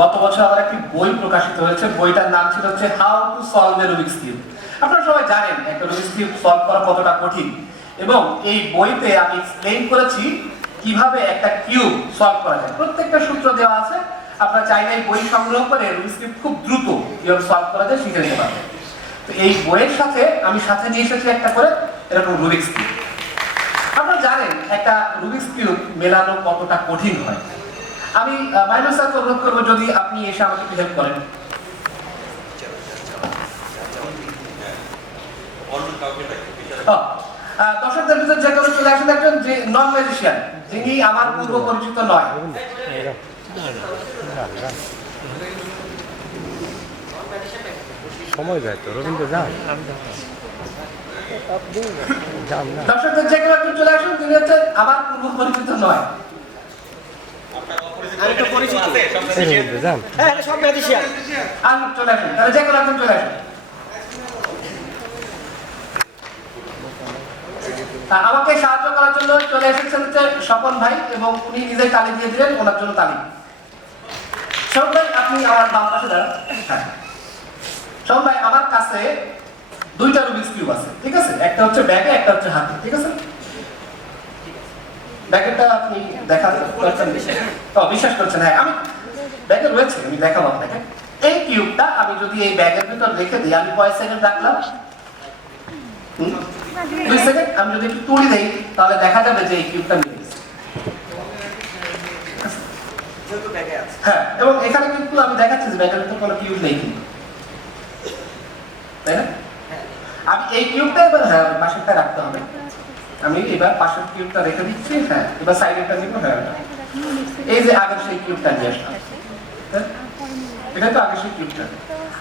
গত বছর আমার একটি বই প্রকাশিত হয়েছে, বইটার নাম ছিল হচ্ছে how to solve a Rubik's cube. আপনারা সবাই জানেন একটা রুবিক্স কিউব সলভ করা কতটা কঠিন, এবং এই বইতে আমি এক্সপ্লেইন করেছি কিভাবে একটা কিউব সলভ করা যায়। প্রত্যেকটা সূত্র দেওয়া আছে, আপনারা চাইলে এই বই সংগ্রহ করে রুবিক্স কিউব খুব দ্রুত কিভাবে সলভ করা যায় শিখে নিতে পারবেন। তো এই বইয়ের সাথে আমি সাথে নিয়ে এসেছি একটা করে এরকম রুবিক্স কিউব। আপনারা জানেন একটা রুবিক্স কিউব মেলানো কতটা কঠিন হয়। আমি মাইনুল স্যারকে অনুরোধ করবো যদি আপনি এসে আমাকে একটু হেল্প করেন। দর্শকদের ভিতর যে কেউ চলে আসেন একজন যে নন ম্যাজিশিয়ান, যিনি আমার পূর্ব পরিচিত নয়। সময় যায় তো রবীন্দ্র যান। দর্শকদের যে কেউ একজন চলে আসেন যিনি হচ্ছে আমার পূর্ব পরিচিত নয়। আমি তো পরিচিত। রবীন্দ্র যান। হ্যাঁ, সব ম্যাজিশিয়ান। আর চলে আসেন, তাহলে যে কেউ একজন চলে আসেন। আমাকে সাহায্য করার জন্য চলে এসেছেন হচ্ছে স্বপন ভাই, এবং উনি নিজেই তালি দিয়ে দিলেন, ওনার জন্য তালি। স্বপন ভাই আপনি আমার বাম পাশে দাঁড়ান। হ্যাঁ স্বপন ভাই, আমার কাছে দুইটা রুবিক্স কিউব আছে, ঠিক আছে? একটা হচ্ছে ব্যাগে, একটা হচ্ছে হাতে, ঠিক আছে? ব্যাগেরটা আপনি দেখাতে পারছেন? বিশ্বাস করছেন? হ্যাঁ, আমি ব্যাগে রয়েছে, আমি দেখাবো আপনাকে। এই কিউবটা আমি যদি এই ব্যাগের ভিতর রেখে দিই, আমি কয় সেকেন্ড রাখলাম? 2 সেকেন্ড। আমি যদি একটু তুলি দেই তাহলে দেখা যাবে যে এই কিউবটা মিলে গেছে। হ্যাঁ, এবং এখানে কিন্তু আমি দেখাচ্ছি যে ব্যাগের ভিতর কোনো কিউব নেই কিন্তু, তাই না? আমি এই কিউবটা এবার হ্যাঁ পাশেরটা রাখতে হবে। আমি এবার পাশের কিউবটা রেখে দিচ্ছি। হ্যাঁ, এবার সাইডেরটা নিব। হ্যাঁ, এই যে আগের সেই কিউবটা নিয়ে আসলাম, এটা তো আগের সেই কিউবটা।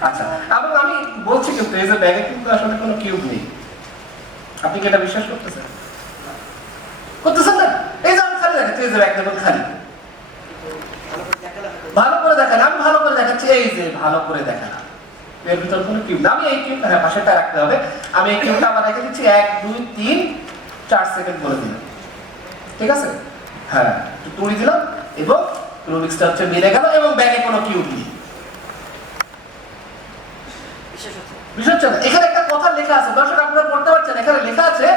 আচ্ছা, এবং আমি বলছি কিন্তু এই যে ব্যাগে কিন্তু আসলে কোনো কিউব নেই। আপনি কি এটা বিশ্বাস করতেছেন? করতেছেন না? এই যে আমি খালি দেখাচ্ছি, এই যে ব্যাগ দেখুন খালি। ভালো করে দেখেন, আমি ভালো করে দেখাচ্ছি, এই যে ভালো করে দেখেন, এর ভিতর কোনো কিউব না। আমি এই কিউবটা হ্যাঁ পাশেরটা রাখতে হবে। আমি এই কিউবটা আবার রেখে দিচ্ছি 1 2 3 4 সেকেন্ড বলে দিলাম, ঠিক আছে? হ্যাঁ, একটু তুলি দিলাম এবং রুবিক্সটা হচ্ছে মিলে গেল, এবং ব্যাগে কোনো কিউব নেই। বিষয় হচ্ছে এখানে একটা কথা লেখা আছে, দর্শক আপনারা পড়তে পারছেন? এখানে লেখা আছে,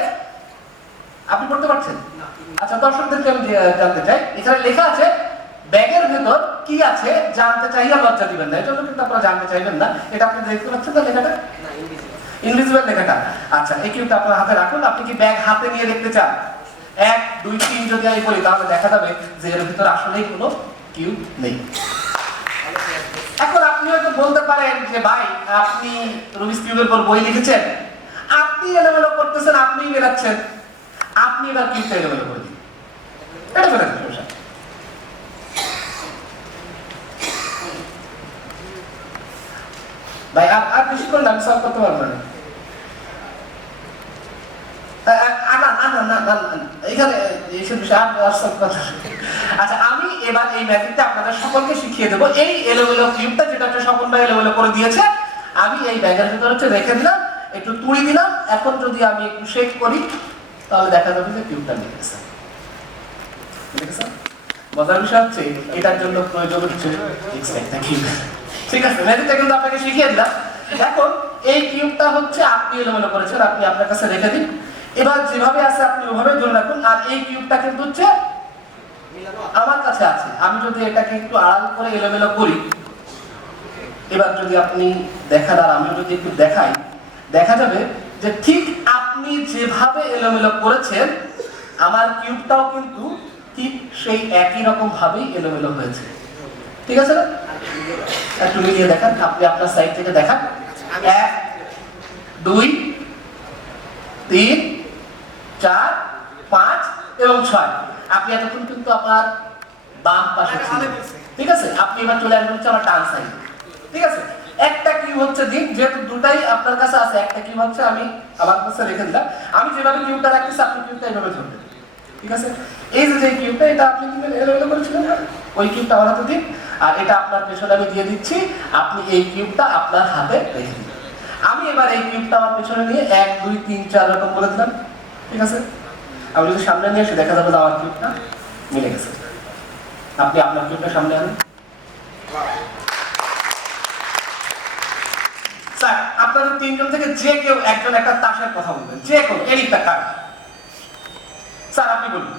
আপনি পড়তে পারছেন? আচ্ছা, দর্শকদেরকে আমি জানতে চাই, এখানে লেখা আছে ব্যাগের ভেতর কি আছে জানতে চাইয়া লজ্জা দিবেন না। এজন্য কিন্তু আপনারা জানতে চাইবেন না। এটা আপনি দেখতে পাচ্ছেন না লেখাটা? ইনভিজিবল লেখাটা। আচ্ছা, এই কিউবটা আপনার হাতে রাখুন। আপনি কি ব্যাগ হাতে নিয়ে দেখতে চান? 1 2 3 যদি আমি বলি তাহলে দেখা যাবে যে এর ভিতর আসলেই কোনো কিউব নেই। এখন আপনি হয়তো বলতে পারেন যে ভাই আপনি রুবিক্স কিউবের উপর বই লিখেছেন, আপনি এলোমেলো করতেছেন, আপনি বেরাচ্ছেন, আপনি এবার কিউবটা এলোমেলো করে দিন। এটা করে সমস্যা। ভাই আর বেশি করে আমি সলভ করতে পারবো না। এখানে এইসব বিষয় আর সলভ করতে। আচ্ছা, আমি এবার এই ম্যাজিকটা আপনাদের সকলকে শিখিয়ে দেবো। এই এলোমেলো কিউবটা যেটা হচ্ছে স্বপন ভাই এলোমেলো করে দিয়েছে, আমি এই ব্যাগের ভিতরে হচ্ছে রেখে দিলাম, একটু তুলি দিলাম। এখন যদি আমি একটু শেক করি তাহলে দেখা যাবে যে কিউবটা মিলে গেছে। মজার বিষয় হচ্ছে এটার জন্য প্রয়োজন হচ্ছে ঠিক আছে, ম্যাজিকটা কিন্তু আপনাকে শিখিয়ে দিলাম। এখন এই কিউবটা হচ্ছে আপনি এলোমেলো করেছেন, আপনি আপনার কাছে রেখে দিন। এবার যেভাবে আছে আপনি ওভাবে ধরে রাখুন। আর এই কিউবটা কিন্তু হচ্ছে আমার কাছে আছে। আমি যদি এটাকে একটু আড়াল করে এলোমেলো করি, এবার যদি আপনি দেখান আর আমি যদি একটু দেখাই, দেখা যাবে যে ঠিক আপনি যেভাবে এলোমেলো করেছেন আমার কিউবটাও কিন্তু ঠিক সেই একই রকম ভাবেই এলোমেলো হয়েছে। ঠিক আছে না? একটু মিলিয়ে দেখান, আপনি আপনার সাইড থেকে দেখান। 1 2 3 4 5 এবং 6। আপনি এতক্ষণ কিন্তু আপনার বাম পাশে ছিলেন, ঠিক আছে? আপনি এবার চলে আসবেন হচ্ছে আমার ডান সাইডে, ঠিক আছে? একটা কিউব হচ্ছে দিন, যেহেতু দুটাই আপনার কাছে আছে, একটা কিউব হচ্ছে আমি আমার কাছে রেখে দিলাম। আমি যেভাবে কিউবটা রাখতেছি আপনি কিউবটা এইভাবে ধরবেন, ঠিক আছে? এই যে কিউবটা, এটা আপনি এলোমেলো করেছিলেন না, ওই কিউবটা আমার হাতে দিন। আর এটা আপনার পেছনে আমি দিয়ে দিচ্ছি, আপনি এই কিউবটা আপনার হাতে রেখে দিন। আমি এবার এই কিউবটা আমার পেছনে নিয়ে 1 2 3 4 এরকম বলে দিলাম, ঠিক আছে? আমি যদি সামনে নিয়ে এসে দেখা যাবে যে আমার কিউবটা মিলে গেছে। আপনি আপনার কিউবটা সামনে আনেন। স্যার আপনাদের তিনজন থেকে যে কেউ একজন একটা তাসের কথা বলবেন, যে কেউ এনি একটা কার্ড। স্যার আপনি বলুন।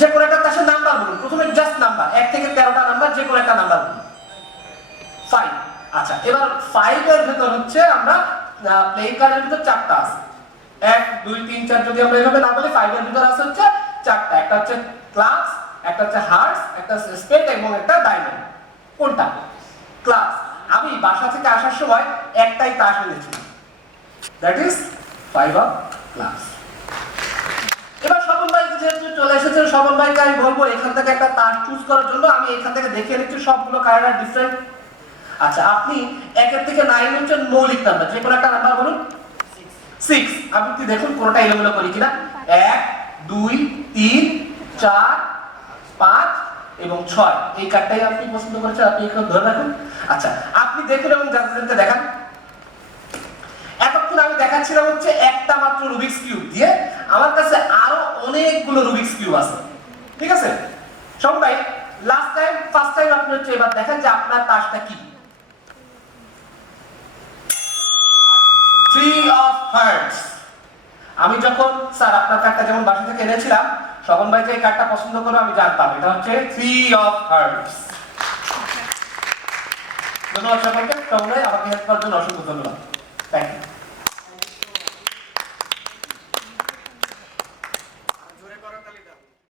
যে কোনো একটা তাসের নাম্বার বলুন। প্রথমে জাস্ট নাম্বার 1 থেকে 13টা নাম্বার, যে কোনো একটা নাম্বার বলুন। 5। আচ্ছা, এবার 5 এর ভিতর হচ্ছে আমরা প্লেইং কার্ডের ভিতর 4টা আছে। 1 2 3 4 যদি আমরা এভাবে না বলি, 5 এর ভিতর আছে হচ্ছে 4টা। একটা হচ্ছে ক্লাস, একটা হচ্ছে হার্টস, একটা স্পেড এবং একটা ডায়মন্ড। কোনটা? ক্লাস। আমি বাসা থেকে আসার সময় একটাই তাস এনেছি, দ্যাট ইজ 5 অফ ক্লাস। এবার স্বপন ভাই যেহেতু চলে এসেছে, স্বপন ভাইকে আমি বলবো এখান থেকে একটা তাস চুজ করার জন্য। আমি এখান থেকে দেখে নিচ্ছি সবগুলো কার্ড আর ডিফারেন্ট। আচ্ছা, আপনি 1 থেকে 9 হচ্ছে মৌলিক নাম্বার, যে কোনো একটা নাম্বার বলুন। 6। আপনি কি দেখুন কোনটা এলোমেলো করি কিনা। 1 2 3 4 5 এবং 6। এই কার্ডটাই আপনি পছন্দ করেছেন, আপনি এখন ধরে রাখুন। আচ্ছা, আপনি দেখুন এবং যাদেরকে দেখান। এতক্ষণ আমি দেখাচ্ছিলাম হচ্ছে একটা মাত্র রুবিক্স কিউব দিয়ে, আমার কাছে আরো অনেকগুলো রুবিক্স কিউব আছে, ঠিক আছে? সবাই লাস্ট টাইম ফার্স্ট টাইম আপনি হচ্ছে এবার দেখেন যে আপনার তাসটা কি। 3 অফ হার্টস। আমি যখন স্যার আপনার কার্ডটা যেমন বাসা থেকে এনেছিলাম, স্বপন ভাই যে এই কার্ডটা পছন্দ করে আমি জানতাম এটা হচ্ছে 3 অফ হার্টস। ধন্যবাদ সকলকে। স্বপন ভাই আমাকে হেল্প করার জন্য অসংখ্য ধন্যবাদ। Thank you.